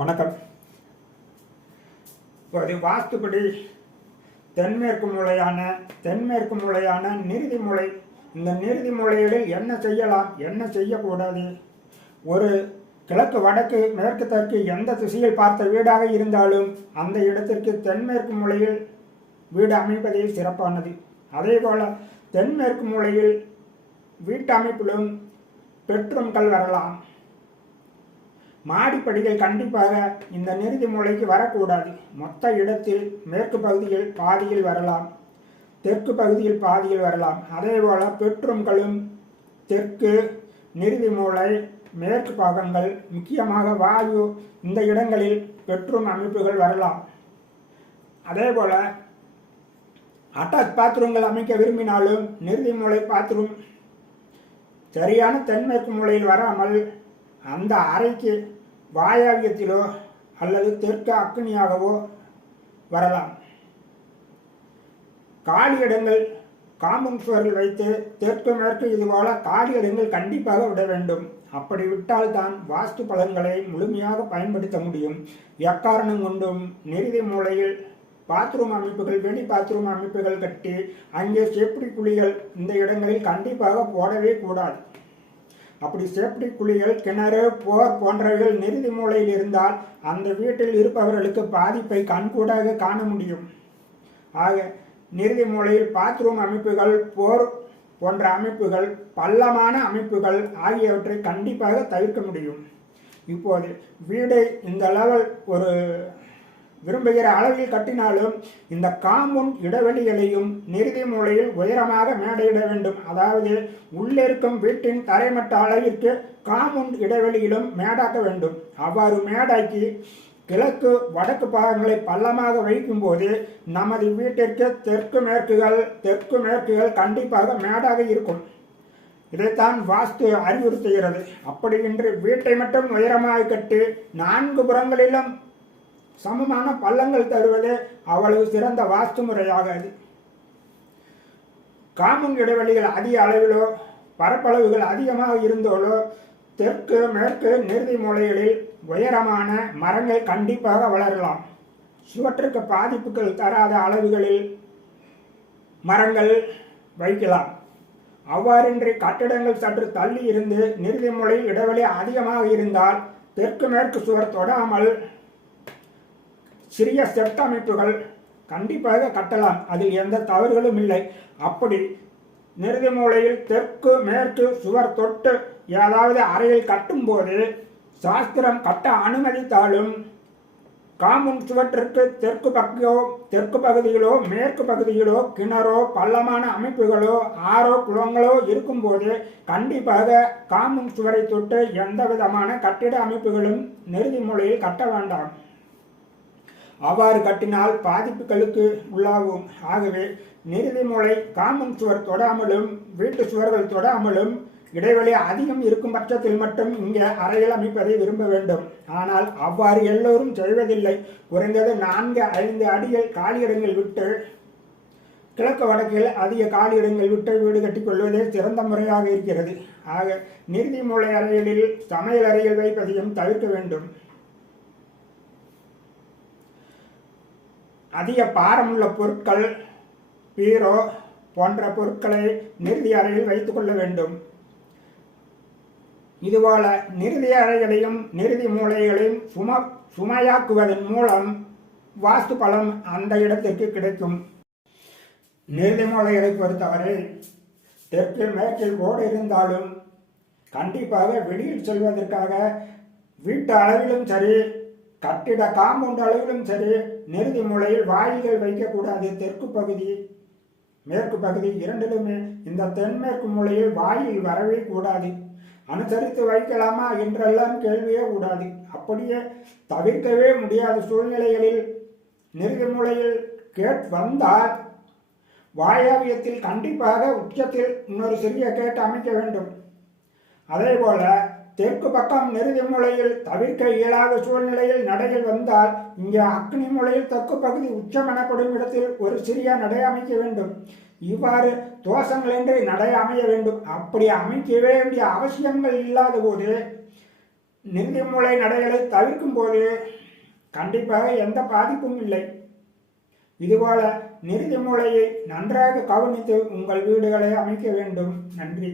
வணக்கம். இப்போது வாஸ்துப்படி தென்மேற்கு மூலையான தென்மேற்கு மூலையான நிறுதி மூலை. இந்த நிறுதி மூலைகளில் என்ன செய்யலாம்? என்ன செய்யக்கூடாது? ஒரு கிழக்கு வடக்கு மேற்கு தெற்கு எந்த திசையில் பார்த்த வீடாக இருந்தாலும் அந்த இடத்திற்கு தென்மேற்கு மூலையில் வீடு அமைப்பதே சிறப்பானது. அதேபோல தென்மேற்கு மூலையில் வீட்டு அமைப்பிலும் பெட்ரூம்கள் வரலாம். மாடிப்படிகள் கண்டிப்பாக இந்த நிறுதி மூலைக்கு வரக்கூடாது. மொத்த இடத்தில் மேற்கு பகுதியில் பாதியில் வரலாம். தெற்கு பகுதியில் பாதியில் வரலாம். அதே போல் பெட்ரூம்களும் தெற்கு நிறுதி மூலை மேற்கு பாகங்கள் முக்கியமாக வாயு இந்த இடங்களில் பெட்ரூம் அமைப்புகள் வரலாம். அதேபோல அட்டாச் பாத்ரூம்கள் அமைக்க விரும்பினாலும் நிறுதி மூலை பாத்ரூம் சரியான தென்மேற்கு மூலையில் வராமல் அந்த அறைக்கு வாயாவியத்திலோ அல்லது தெற்கு அக்னியாகவோ வரலாம். காலி இடங்கள் காம்பவுண்ட் சுவர்கள் வைத்து தெற்கு மேற்கு இதுபோல காலி இடங்கள் கண்டிப்பாக விட வேண்டும். அப்படி விட்டால்தான் வாஸ்து பலன்களை முழுமையாக பயன்படுத்த முடியும். எக்காரணம் கொண்டும் நிறுதி மூலையில் பாத்ரூம் அமைப்புகள் வெளி பாத்ரூம் அமைப்புகள் கட்டி அங்கே செப்படி குழிகள் இந்த இடங்களில் கண்டிப்பாக போடவே கூடாது. அப்படி சேப்டிக் குழிகள் கிணறு போர் போன்றவைகள் நிறுதி மூலையில் இருந்தால் அந்த வீட்டில் இருப்பவர்களுக்கு பாதிப்பை கண்கூடாக காண முடியும். ஆக நிறுதி மூலையில் பாத்ரூம் அமைப்புகள் போர் போன்ற அமைப்புகள் பள்ளமான அமைப்புகள் ஆகியவற்றை கண்டிப்பாக தவிர்க்க முடியும். இப்போது வீடை இந்த லெவல் ஒரு விரும்புகிற அளவில் கட்டினாலும் இந்த காம்பவுண்ட் இடைவெளிகளையும் நிறுதி மூலையில் உயரமாக மேடையிட வேண்டும். அதாவது உள்ளிருக்கும் வீட்டின் தரைமட்ட அளவிற்கு காம்பவுண்ட் இடைவெளியிலும் மேடாக்க வேண்டும். அவ்வாறு மேடாக்கி கிழக்கு வடக்கு பாகங்களை பள்ளமாக வைக்கும்போது நமது வீட்டிற்கு தெற்கு மேற்குகள் தெற்கு மேற்குகள் கண்டிப்பாக மேடாக இருக்கும். இதைத்தான் வாஸ்து அறிவுறுத்துகிறது. அப்படியின்றி வீட்டை மட்டும் உயரமாக கட்டி நான்கு புறங்களிலும் சமமான பள்ளங்கள் தருவது அவ்வளவு சிறந்த வாஸ்து முறையாகாது. காமன் இடைவெளிகள் அதிக அளவிலோ பரப்பளவுகள் அதிகமாக இருந்தாலோ தெற்கு மேற்கு நிறுதி மூலைகளில் உயரமான மரங்கள் கண்டிப்பாக வளரலாம். சுவற்றுக்கு பாதிப்புகள் தராத அளவுகளில் மரங்கள் வைக்கலாம். அவ்வாறின்றி கட்டிடங்கள் சற்று தள்ளி இருந்து நிறுதி மூலையில் இடைவெளி அதிகமாக இருந்தால் தெற்கு மேற்கு சுவர் தொடாமல் சிறிய செட் அமைப்புகள் கண்டிப்பாக கட்டலாம். அதில் எந்த தவறுகளும் இல்லை. அப்படி நிறுதி மூலையில் தெற்கு மேற்கு சுவர் தொட்டு ஏதாவது அறையில் கட்டும்போது சாஸ்திரம் கட்ட அனுமதித்தாலும் காம்பும் சுவற்றிற்கு தெற்கு பக்கோ தெற்கு பகுதியிலோ மேற்கு பகுதியிலோ கிணறோ பள்ளமான அமைப்புகளோ ஆறோ குளங்களோ இருக்கும்போது கண்டிப்பாக காம்பவுண்ட் சுவரை தொட்டு எந்த விதமான கட்டிட அமைப்புகளும் நெருதி மூலையில் கட்ட வேண்டாம். அவ்வாறு கட்டினால் பாதிப்புகளுக்கு உள்ளாகும். ஆகவே நிறுதி மூளை காமன் சுவர் தொடாமலும் வீட்டு சுவர்கள் தொடாமலும் இடைவெளி அதிகம் இருக்கும் பட்சத்தில் மட்டும் இங்கே அறையில் அமைப்பதை விரும்ப வேண்டும். ஆனால் அவ்வாறு எல்லோரும் செய்வதில்லை. குறைந்தது நான்கு ஐந்து அடிகள் காலியிடங்கள் விட்டு கிழக்கு வடக்கில் அதிக காலியிடங்கள் விட்டு வீடு கட்டிக்கொள்வதே சிறந்த முறையாக இருக்கிறது. ஆக நிறுதி மூளை அறைகளில் சமையல் அறையில் வைப்பதையும் தவிர்க்க வேண்டும். அதிக பாரமுள்ள பொருட்கள் பீரோ போன்ற பொருட்களை நிறுதி அறையில் வைத்துக் கொள்ள வேண்டும். இதுபோல நிறுதி அறைகளையும் நிறுதி மூலைகளையும் சும சுமையாக்குவதன் மூலம் வாஸ்து பலம் அந்த இடத்திற்கு கிடைக்கும். நிறுதி மூலைகளை பொறுத்தவரை தெற்கில் மேற்கில் ஓடு இருந்தாலும் கண்டிப்பாக வெளியில் செல்வதற்காக வீட்டு அளவிலும் சரி கட்டிட காம்பவுண்ட் அளவிலும் சரி நிறுதி மூலையில் வாயில்கள் வைக்கக்கூடாது. தெற்கு பகுதி மேற்கு பகுதி இரண்டிலுமே இந்த தென்மேற்கு மூலையில் வாயில் வரவே கூடாது. அனுசரித்து வைக்கலாமா என்றெல்லாம் கேள்வியே கூடாது. அப்படியே தவிர்க்கவே முடியாத சூழ்நிலைகளில் நிறுதி மூலையில் கேட் வந்தால் வாயாவியத்தில் கண்டிப்பாக உச்சத்தில் இன்னொரு சிறிய கேட் அமைக்க வேண்டும். அதே போல தெற்கு பக்கம் நிறுதி மூலையில் தவிர்க்க இயலாத சூழ்நிலையில் நடையில் வந்தால் இங்கே அக்னி மூலையில் தெற்கு பகுதி உச்சம் எனப்படும் இடத்தில் ஒரு சிறிய நடை அமைக்க வேண்டும். இவ்வாறு தோஷங்களின்றி நடை அமைய வேண்டும். அப்படி அமைக்க வேண்டிய அவசியங்கள் இல்லாத போது நிறுதி மூளை நடைகளை தவிர்க்கும் போது கண்டிப்பாக எந்த பாதிப்பும் இல்லை. இதுபோல நிறுதி மூளையை நன்றாக கவனித்து உங்கள் வீடுகளை அமைக்க வேண்டும். நன்றி.